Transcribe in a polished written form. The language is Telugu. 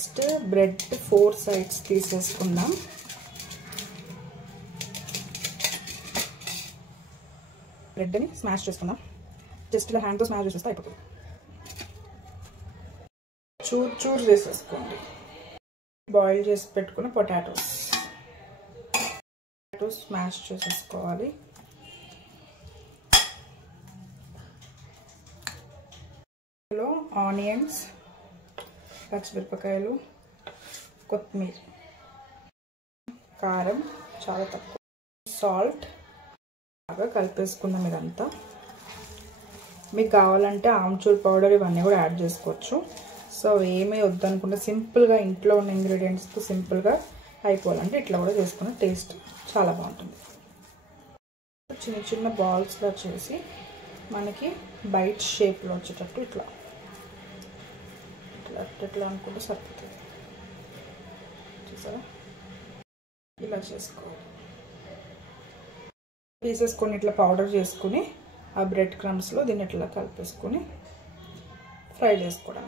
ఫస్ట్ బ్రెడ్ 4 సైడ్స్ తీసేసుకుందాం. బ్రెడ్ని స్మాష్ చేసుకుందాం. జస్ట్ ఇలా హ్యాండ్తో స్మాష్ చేసేస్తే అయిపోతుంది. చూర్ చేసేసుకోండి. బాయిల్ చేసి పెట్టుకున్న పొటాటోస్ స్మాష్ చేసేసుకోవాలి. ఆనియన్స్, పచ్చిమిరపకాయలు, కొత్తిమీర, కారం చాలా తక్కువ, సాల్ట్ బాగా కలిపేసుకుందాం. ఇదంతా మీకు కావాలంటే ఆమ్చూర్ పౌడర్ ఇవన్నీ కూడా యాడ్ చేసుకోవచ్చు. సో ఏమీ వద్దనుకుంటే సింపుల్గా ఇంట్లో ఉన్న ఇంగ్రీడియంట్స్తో సింపుల్గా అయిపోవాలంటే ఇట్లా కూడా చేసుకున్న టేస్ట్ చాలా బాగుంటుంది. చిన్న చిన్న బాల్స్గా చేసి మనకి బైట్ షేప్లో వచ్చేటట్టు ఇట్లా అనుకుంటే సరిపోతుంది. చూసారా, ఇలా చేసుకోవాలి. పీసెస్కొని ఇట్లా పౌడర్ చేసుకుని ఆ బ్రెడ్ క్రమ్స్లో దీన్ని ఇట్లా కలిపేసుకొని ఫ్రై చేసుకోవడం.